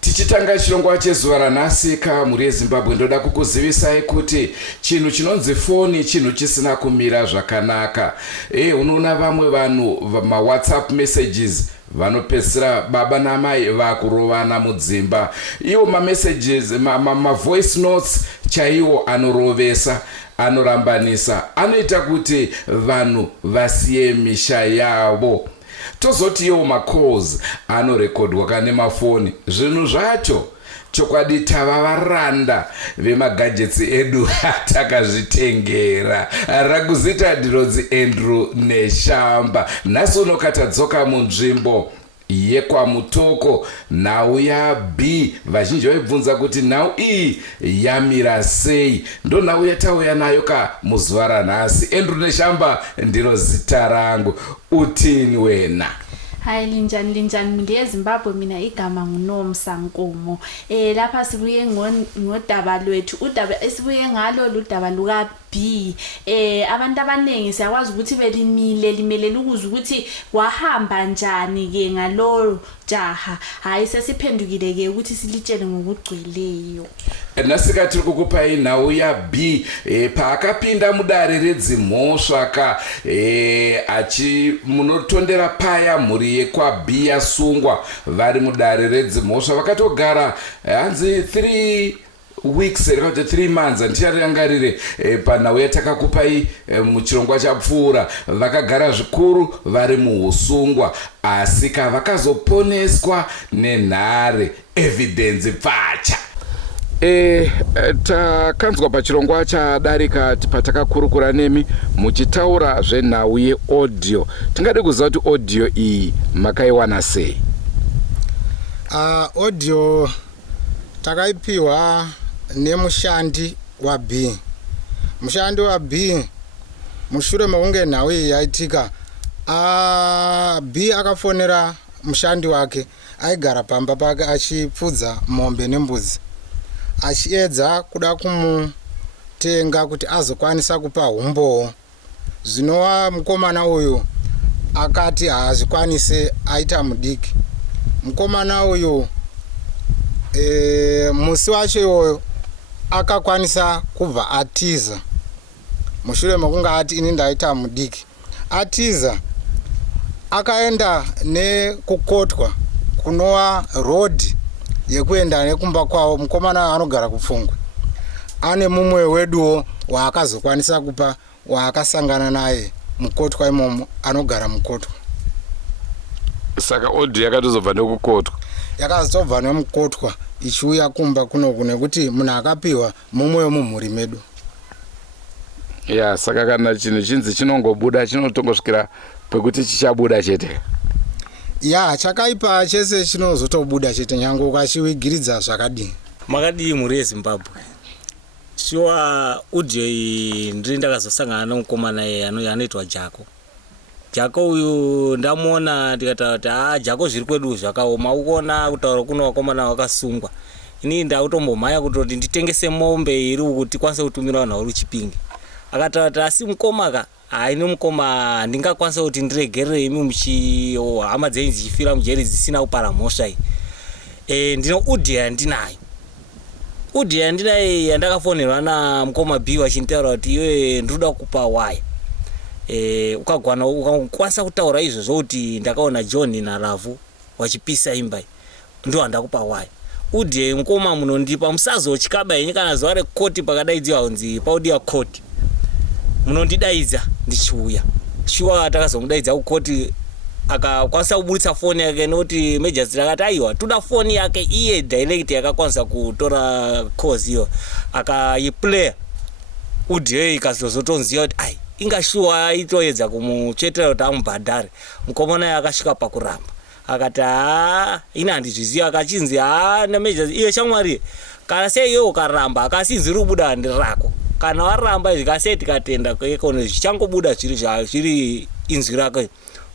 Tichitanga chirongwa chezuva ranhasi mhuri yeZimbabwe, ndoda kukuzivisai kuti chinhu chinonzi foni chinhu chisina kumira zvakanaka. Unoona vamwe vanhu WhatsApp messages vanopedzisira baba namai vakurovana mudzimba. Iwo messages voice notes chaiwo anorovesa, anorambanisa, anoita kuti vanhu vasiye misha yavo. Tozoti iwo macalls anorekodwa kane mafoni. Zvinhu zvacho chokwadi tava varanda vemagadgets edu takazvitengera. Rakuzita ndinonzi Andrew Neshamba. Nhasi unokatadzoka munzvimbo yekwamutoko, nhau yaB. Vazhinji vaibvunza kuti nhau iyi yamira sei. Ndo nhau yatauya nayo muzuva ranhasi. Andrew Neshamba ndiro zita rangu. Utini wena? Hayi linjani ngeZimbabwe, mina igama nguNomsa Nkomo. Lapha sibuye ngodaba lwethu. Udaba esibuye ngalo ludaba luka B. Abantu abaningi siyakwazi ukuthi limelele ukuze ukuthi wahamba njani ke ngalo jaha. Hayi sesiphendukile ke ukuthi silitshele ngokugcweleyo. Nasika tiri kukupa nhau yaB paakapinda mudare redzimhosva munotondera paya mhuri yekwaB yasungwa vari mudare redzimhosva. Vakatogara hanzi 3 weeks, 3 months, handicharangarire panhau yatakakupai muchirongwa chapfuura. Vakagara zvikuru vari muusungwa, asi vakazoponeswa nenhare, evidence pacha. Takanzwa pachirongwa chadarika patakakurukura nemi muchitaura zvenhau yeaudio. Tingade kuziva kuti audio iyi makaiwana sei? Audio takaipiwa nemushandi waB. Mushandi waB mushure mekunge nhau iyi yaitika, B akafonera mushandi wake aigara pamba pake achipfudza mombe nembudzi, achiedza kuda kumutenga kuti azokwanisa kupa humbowo. Zvinova mukomana uyu akati haazvikwanise, aita mudiki. Mukomana uyu musi wacho iwoyo akakwanisa kubva atiza. Mushure mekunge ati ini ndaita mudiki, atiza akaenda nekukotwa kunova road yekuenda nekumba kwavo. Mukomana anogara kuPfungwe ane mumwe weduwo waakazokwanisa kupa, waakasangana naye mukotwa imomo, anogara mukotwa. Saka audio yakatozobva nekukotwa, yakazobva nemukotwa ichiuya kumba kunoku, nekuti munhu akapiwa mumwe wemumhuri medu. Saka kana chinhu chinzi chinongobuda chinotongosvikira pekuti chichabuda chete. Chakaipa chese chinozotobuda chete nyange ukachiwigiridza zvakadini. Makadii mhuri yeZimbabwe? Shuwa audio iyi ndiri ndakazosangana nomukomana anoitwa Jako uyu ndamuona ndikataura kuti Jako zviri kwedu zvakaoma, ukuona kutaura kuno vakomana vakasungwa. Ini ndautombomhanya kutoti nditengese mombe iri kuti tikwanise kutumira vanhu vari kuChipinge. Akataura kuti asi mukoma haine mukoma ndingakwanisa kuti ndiregerere imi hama dzenyu dzichifira mujeri dzisina kupara mhosva iyi. Ndino audio yandinayo. Audio yandinayo yandakafonerwa namukoma B vachinitaura kuti iwe ndinoda kupa waya. Ukakwanisa kutaura izvozvo kuti ndakaona John naRavu wachipisa imba, ndo handakupa waya. Audio yemukoma munondipa, musazotyaba henyu kana zuva rekoti pakadaidziwa kunzi paudia court munondidaidza ndichiuya. Shuwa takazomudaidza kukoti akakwanisa kubuditsa foni yake, noti majority akati aiwa toda foni yake iye direct yakakwanisa kutora calls iyo, akaiplaya audio ikazotonziva kuti ai ingashuwa itoedza kumuchetera kuti amubhadhare. Mukomana akasvika pakuramba akati ina handizviziva, akachinzi namajority iye shamwari kana sei iwe ukaramba akasinziri kubuda handiri rako, kana waramba zvikasei tikatenda kwekono zvichangobuda zviri inzwi rako.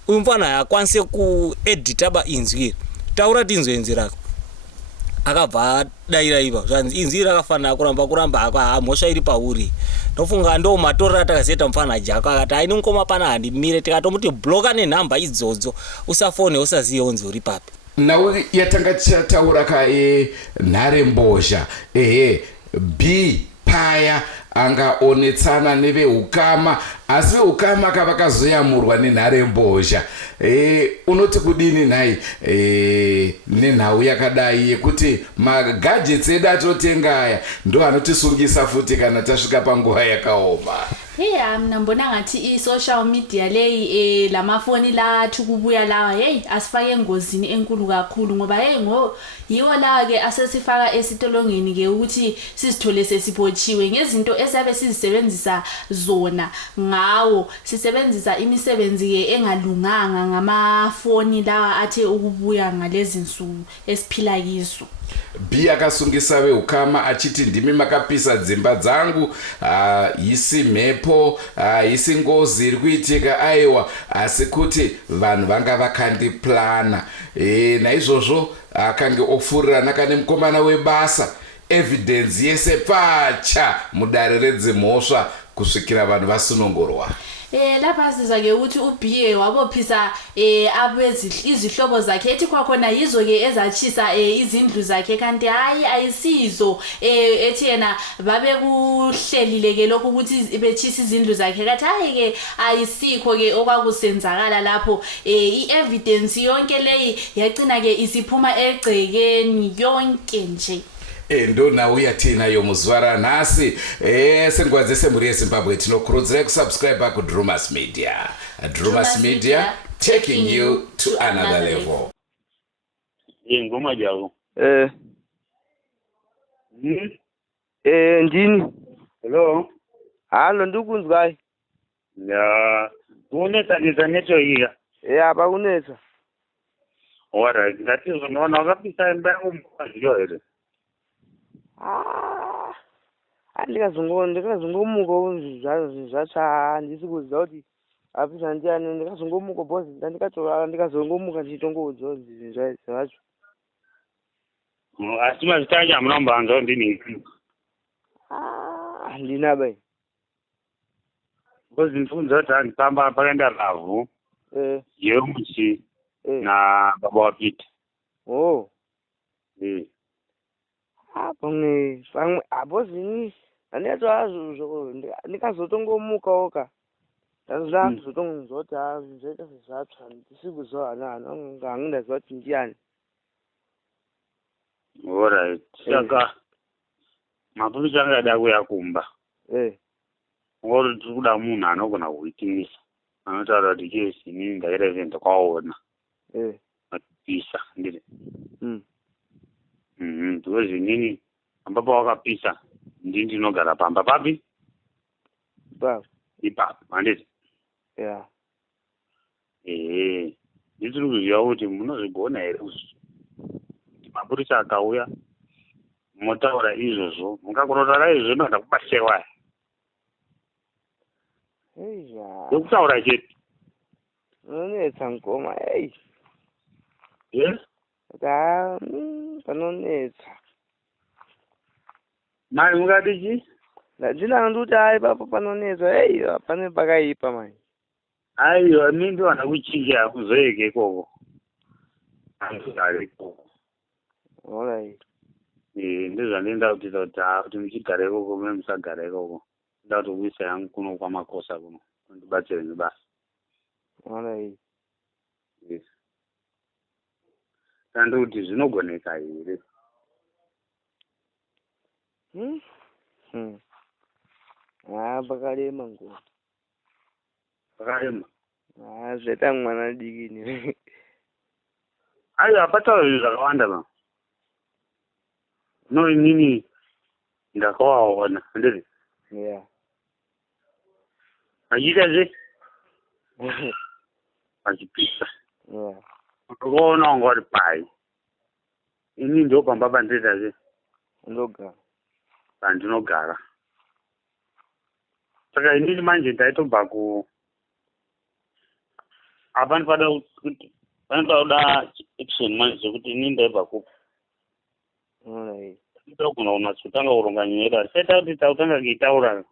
Uyu mufana haakwanise kuedita inzwi, taura kuti inzwi inzwi rako. Akabva adaira iva zvanzi inzwi rakafanira kuramba mhosva iri pauri. Ndofunga ndo matorera atakazoita mufana Jako akati haini mukoma pana handimire, tikatomuti bloka nenhamba idzodzo, usafone usaziye unzi uri papi. nawe yatanga chataura kae nharembozha B paya angaonetsana neveukama asi veukama kavakazoyamurwa nenharembozha. Unoti kudini nhai nenhau yakadai yekuti magadgets edu atotenga aya ndo anotisungisa futi kana tasvika panguva yakaoma? Mina mbona ngathi i-social media leyi lamafoni la thukubuya lawa asifake engozini enkulu kakhulu ngoba yiwo lawa ke asesifaka esitolongeni ke ukuthi sizithole sesibotshiwe ngezinto esabe sizisebenzisa zona ngawo sisebenzisa imisebenzi ke engalunganga ngamafoni lawa athe ukubuya ngalezi nsuku esiphila kizo. B akasungisa veukama achiti ndimi makapisa dzimba dzangu, isi mhepo, isi ngozi iri kuitika aiwa, asi kuti vanhu vanga vakandiplana. Naizvozvo akange ofurirana kane mukomana webasa, evidence yese pacha mudare redzimhosva kusvikira vanhu vasunungurwa. Lapha sizwa ke ukuthi uBA wabophisa izihlobo zakhe ethi kwakhona yizo ke ezachisa izindlu zakhe kanti hayi ayisizo ethi yena babe kuhlelile ke lokho ukuthi bechisa izindlu zakhe kathi hayi ke ayisikho ke okwakusenzakala lapho. I-evidence yonke leyi yagcina ke isiphuma egcekeni yonke nje. Ndo nauya tina yomuzuva ranhasi senguva semhuri yeZimbabwe tinokurudzirai kusubscribe kuDrumas Media. Drumas Media, taking you to another level. Ngoma jawo. Ndini. Hello. Hallo ndukunzwai. Ya, kunetsa neto iya. Apa kunetsa. Alright, ngati unoona wakapisa imba yangu mukazviyo here. Ndikazongomuka zvatsva handisi kuziva kuti apisa ndiani ndikazongomuka bhozi ndikazongomuka ndichitongoudza zvacho. Asi mazita acho hamunombanzwa ndini. Handina bai. Bhozi ndifunza kuti handifamba pakaenda Ravhu, Yemuchi na baba waPita. Oh. Pamwe abozini anetwa ndikazotongomukawo ka ndazozoti zvoita sezvatsva ndisikuziva hangindaziva kuti ndiani. Alright, saka mapurisa angada kuya kumba ngori tiri kuda munhu anogona kuitimisa anotaura kuti kesi inini ndaita izvi ndakaona akipisa ndiri because inini pamba pawakapisa ndini ndinogara pamba papi ipapo handiti nditiri kuziva kuti munozvigona here kuti mapurisa akauya motaura izvozvo mungakunotaura izvozvo noda kubatsirwa yekutaura chete unonetsa ngoma panonetsa mani mungati chi ndina ndikuti hai papo panonetsa pane pakaipa mani aiwa mi ndivana kuchinja kuzoyeke ikoko andogare ikoko alright ndizvandienda kutita kuti kuti muchigara ikoko mune musagara ikoko nda kuti kuisa yangu kuno kwamakosa kuno ndibatsire nebasa alright kandi kuti zvinogoneka here pakarema ngo pakarema zvaita mwana dikini aiwa hapataura zvinhu zvakawanda ma no inini ndakawaona ndiri achiita zve achipisa ndakaona wanga vari pai ini ndo pamba pandiita zve ndogara pandinogara saka inini manje ndaitobva apa ndipada kuti vanoda kuda action manje zvekuti inini ndaibva kupo ndogona kunatsotanga kuronga nyaya yedu saita kuti tautanga kuitaura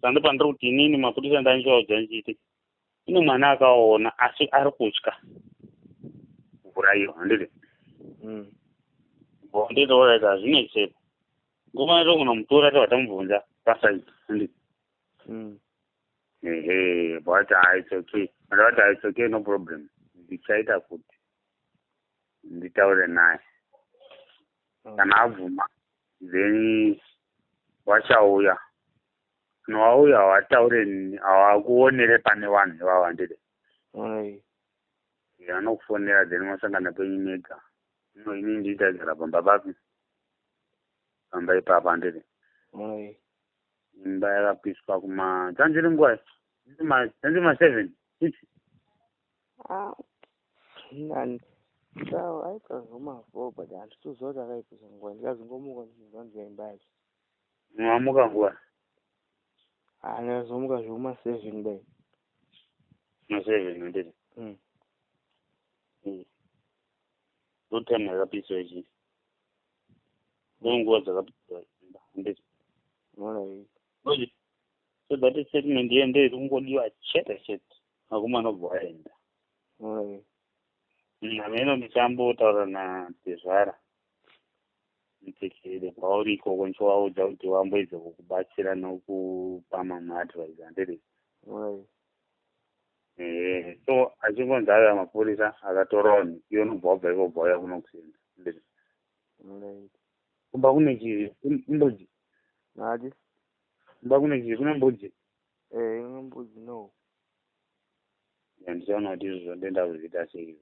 sando pandiri kuti inini mapurisa ndandichaudza ndichiti ine mwana akaona asi ari kutya mvura iyo handiti nditi alright hazvine chete ngoma tokunomutora tovatamubvunza pasaiti handiti but it's okay ndavati it's okay no problem ndichaita kuti nditaure naye kana abvuma then wachauya kana wauya hawataure hawakuonere pane vanhu ivavo handiti anokufonera then masangana penyu mega ini nditagara pamba papi pamba ipapa handiti imba yakapiswa dzanziri nguva dzanzi ma7 sawa aita zvoma4 but handitozoti akaipisa nguva ndikazongomuka ndichinzwanzwa imba yacho mwamuka nguva ndikazomuka zvoma7 dai ma7 handiti time yakapiswa ichi nonguva dzakapiswa imba handiti so that is statement yende kungodiwa chete hakuma nobva waenda nameno ndichambotaura natezvara mutekere pauri ikoko ndichovaudza kuti wamboedza kukubatsira nokupa mamwe advice handiri so achingonzi aya mapurisa akatorawo iyo nobva wabva ikobva wauya kuno kusenza handiri kumba kune chiri mbudzi nati kumba kune chiri kune mbudzi ine mbudzi no ndichaona kuti izvozvo ndenda kuzviita sei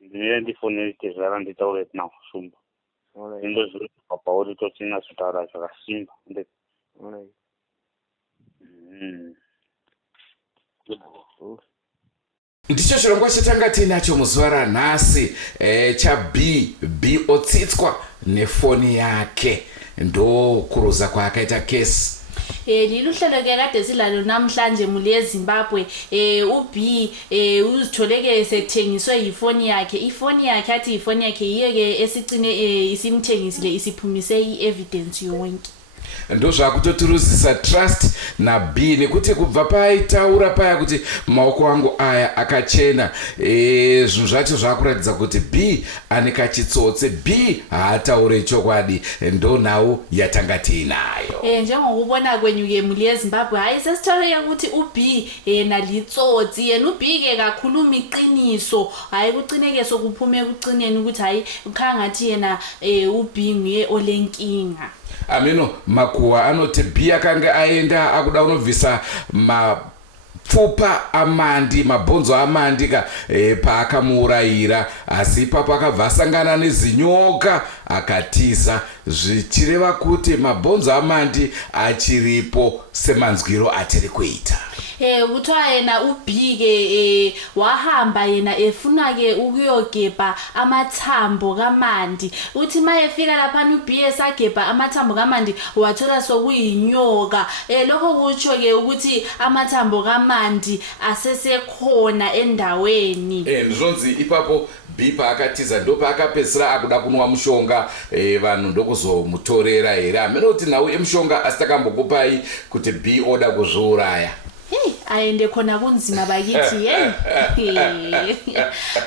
ndinee ndifonere tezvara nditaure tina kushumba indozvirudzwa pauri totina zvitaura zvakasimba ndeti ndicho chirongwa chatanga tinacho muzuva ranhasi B otsitswa nefoni yake ndokuruza kwaakaita kesi liluhlelo ke kade silalo namhlanje muli eZimbabwe uB uzitholeke sethengiswe ifoni yakhe athi ifoni yakhe yiyo ke esicine isimthengisile isiphumise iEvidence yonke ndo zvakutotiruzisa trust na B nekuti kubva paitaura paya kuti maoko angu aya akachena zvinhu zvacho zvakuratidza kuti B ane kachitsotse B haataure chokwadi ndo nhau yatanga tiinayo njengokubona kwenyu ke muli eZimbabwe hayi sesitholeke ukuthi uB yena litsotsi yena uB ke kakhuluma iqiniso hayi kucineke sokuphume kucineni ukuthi hayi ukhangathi yena uB nguye olenkinga ameno makuwa anoti B akanga aenda akuda unobvisa mapfupa amandi mabhonzo amandi ka paakamuurayira asi ipapo akabva asangana nezinyoka akatiza zvichireva kuti mabhonzo amandi achiripo semanzwiro atiri kuita kuthiwa yena uB ke wahamba yena efuna ke ukuyogebha amathambo kaMandi uthi mayefika lapha uB esagebha amathambo kaMandi wathola sokuyinyoka lokho kutsho ke ukuthi amathambo kaMandi asesekhona endaweni ndizonzi ipapo B paakatiza ndo paakapedzisira akuda kunwa mushonga vanhu ndokuzomutorera here amene kuti nhau emushonga asitakambokupai kuti B oda kuzviuraya ayende khona kunzima bakithi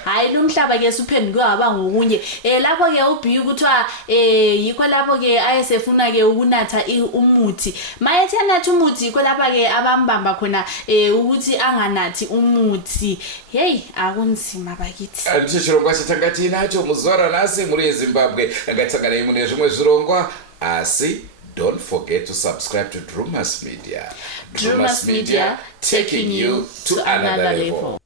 hayi lumhlaba ke suphenduke waba ngokunye lapho ke uB kuthiwa yikho lapho ke ayesefuna ke ukunatha umuthi mayethi anatha umuthi yikho lapha ke abambamba khona ukuthi anganathi umuthi akunzima bakithi ndicho chirongwa chatanga tinacho muzuva ranhasi muri eZimbabwe angatsanganai mune zvimwe zvirongwa asi don't forget to subscribe to Drumas Media. Drumas Media, taking you to another level.